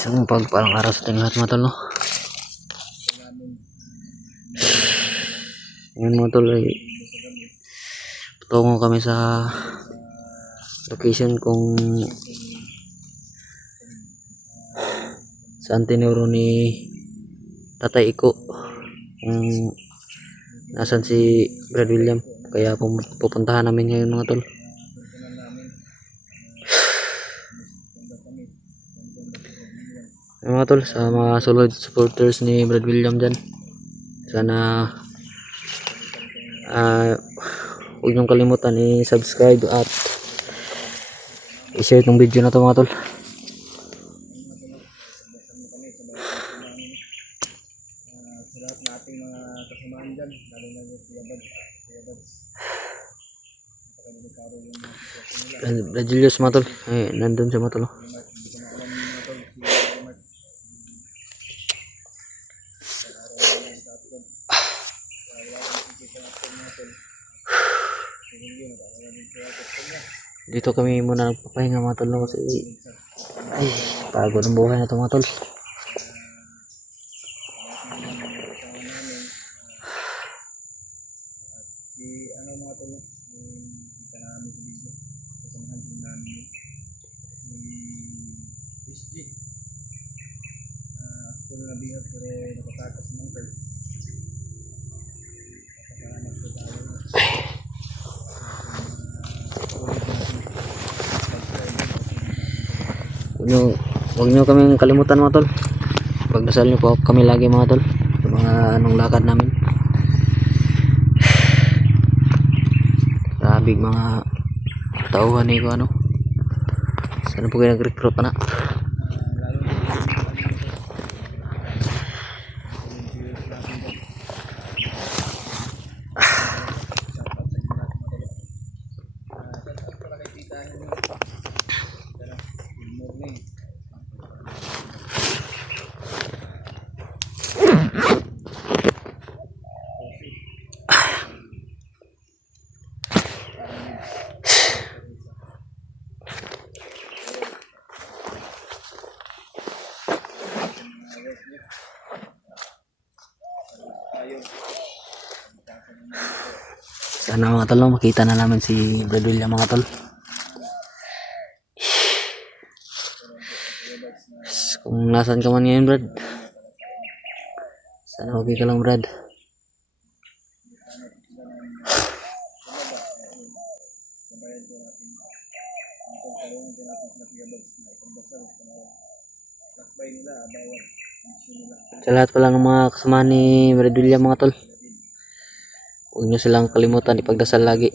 Isang pagpalang araw sa ating lahat mga tol, no? Ngayon mga tol ay patungo kami sa location kung saan tinuro ni Tatay Iko kung nasan si Brad William, kaya pupuntahan namin ngayon mga tol. Mga tol, sa mga solid supporters ni Brad William dyan, sana huwag niyong kalimutan i-subscribe at i-share itong video na to mga tol. Brad Julius mga tol, nandun siya mga tol. Dito kami muna nagpapahinga mga tol, no? Kasi ay, pagod ang buhay na ito mga tol. Huwag nyo kaming kalimutan mga tol, pagdasal nyo po kami lagi mga tol sa mga lakad namin. Sabig mga tauhan ni ko sana po kayo nag-recruit na. Sana mga tol, makita na namin si Brad William mga tol. Kung nasan ka man ngayon Brad, sana okay ka lang Brad. Sa lahat pala ng mga kasama ni Brad William mga tol, huwag nyo silang kalimutan ipagdasal lagi.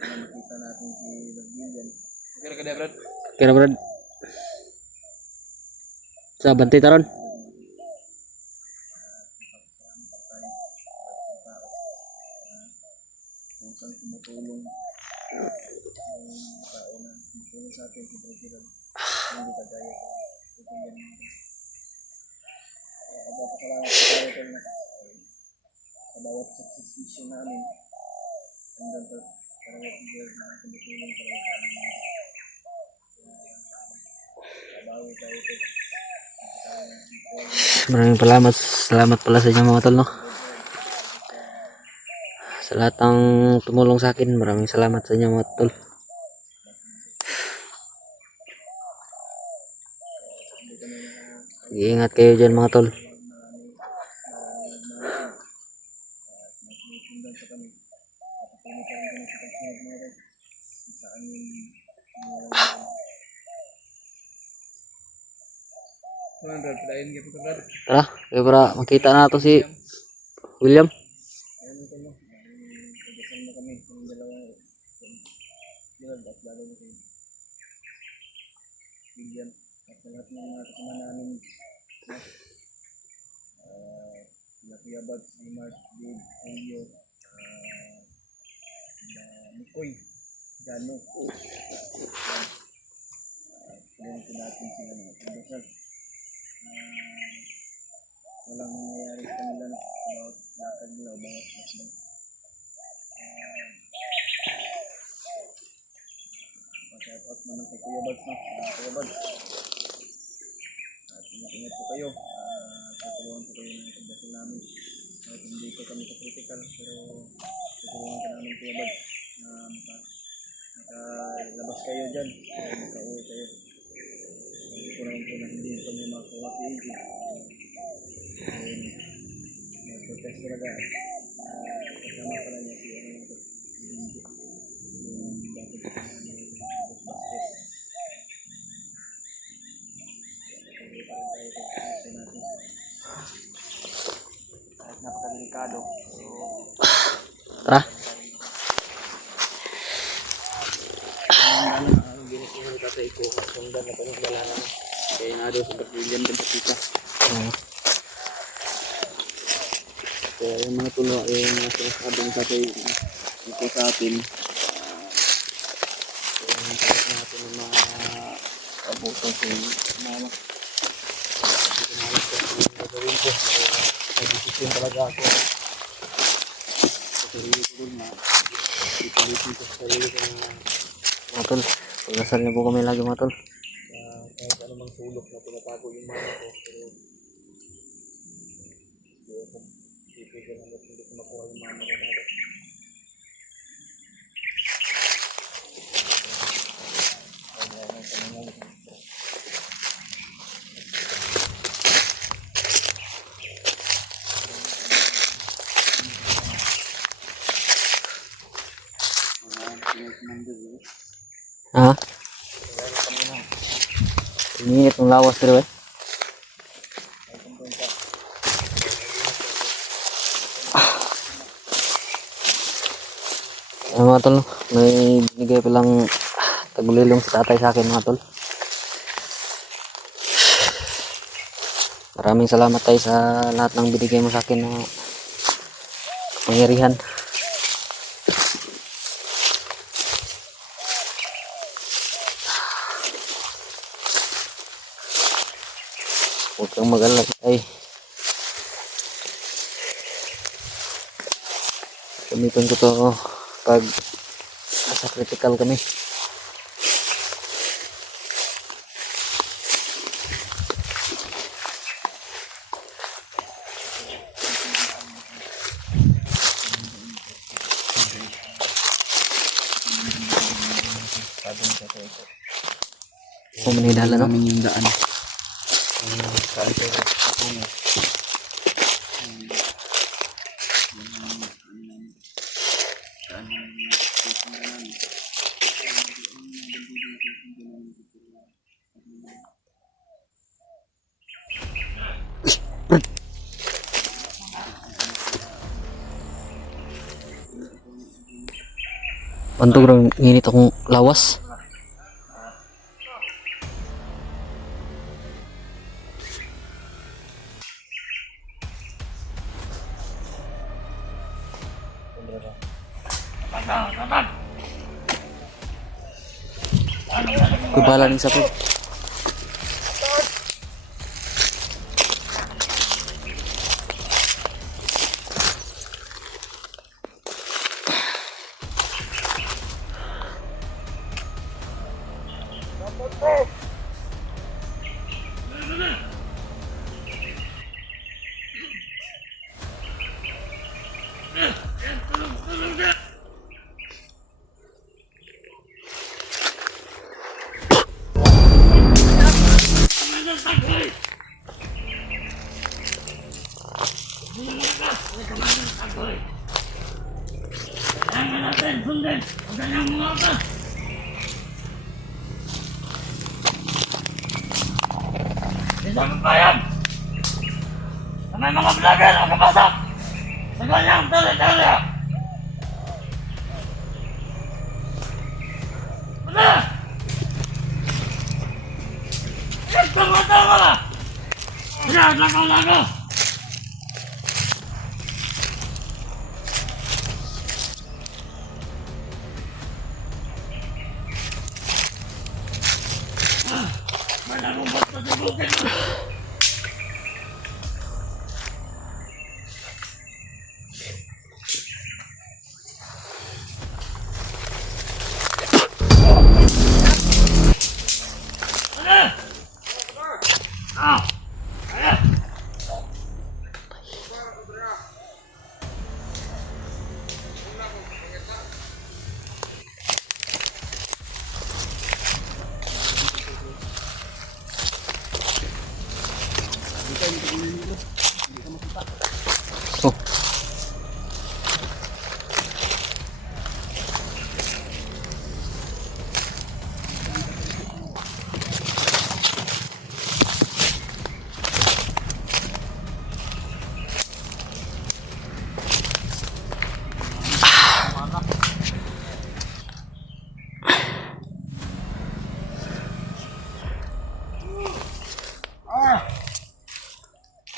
Nakita natin si Brad William. Kaya Brad, sa bantay taron. Kung saan tumutulong tao na tumutulong sa atin si Brad William. Hindi kagaya ko. Salamat sa tayo na sa bawat success mission namin. Hanggang sa karawat video na tumutulong para sa amin. Maraming salamat pala sa inyo mga tol, no? Sa lahat ng tumulong sa akin, maraming salamat sa inyo mga tol. Iingat kayo dyan mga tol. Tara, kaya para makita na ito si William. lalo kayo. Bigyan at sa lahat ng mga kasama namin. Sila Kuya Bag, si Mark, Dave, Julio, Mikoy, Gano. Pilihan ko natin sila ng pagdasal. Walang nangyayari sa kanila about lakad nila o bawat lakad. Shout out naman kay Kuya Bads na. Kuya Bads. At ingat po kayo. Tutulungan po kayo ng pagdasal namin. At hindi po kami sa critical pero tutulungan ka namin Kuya Bads na makalabas kayo dyan. Makauwi kayo. Hindi ko naman po na hindi pa niyo makakuha si AJ. Nag-protest talaga. Kasama pala niya si Benji. Yung dati kasama niya yung basket. Patuloy pa rin tayo sa natin. Kahit napakadelikado. Tara. Gini-gini tatay ko. Sundan na panagdala namin. Kaya na daw sa Brazilian din pakita. Kaya yung mga tulo ay mga sinasabi ng tatay ito sa atin. Kaya yung talag natin ng mga abutan sa mama. Hindi ko malas ko yung gagawin ko. Nag-decision talaga ako. Sa sarili ko dun na ipilitin ko sa sarili ko na Mga tol, pagdasal niyo po kami lagi mga tol. kahit anumang sulok na pinatago yung mama ko. Pero hindi ako pipigil hanggang hindi ko makuha yung mama ko natin. Ha? Init ng lawas pero eh. Ay mga tol, may binigay palang tagulilong si tatay sa akin mga tol. Maraming salamat tayo sa lahat ng binigay mo sa akin na kapangyarihan. Huwag kang mag-alala ay gamitin ko to pag nasa critical kami. Kung manidala no? Namin yung daan. Saan kayo patungo? Bantog rang init akong lawas. Kubala ning sapod. Isang bayan na may mga vlogger ang kapasok sa kanyang teritoryo. Ano? Yan, lagaw. Malaro basta sa bukid mo. Oh.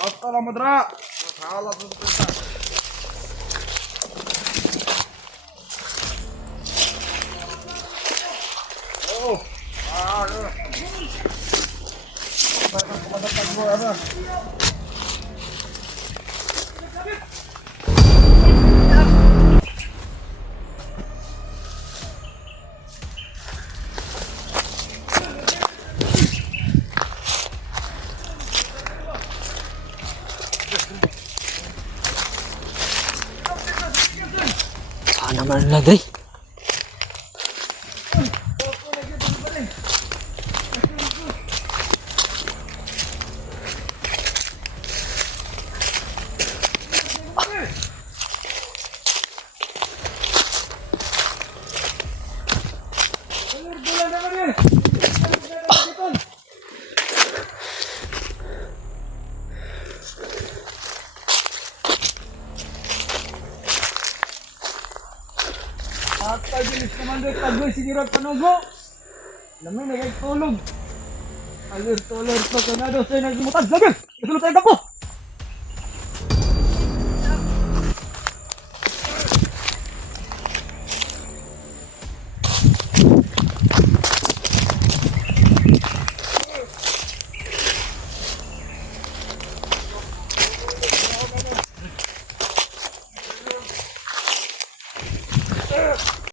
Hasta la madra. Nakahalat mo sa Oh. Ano? Parang kumadatag mo ano? Saan naman nalagay? At pag-ilis naman doon, tagoy, sinirag panugo. Alam mo, nagay tulog. Alir-tulir pa ka na doon sa'yo nagmutag. Labi! Kasulot tayo kapo!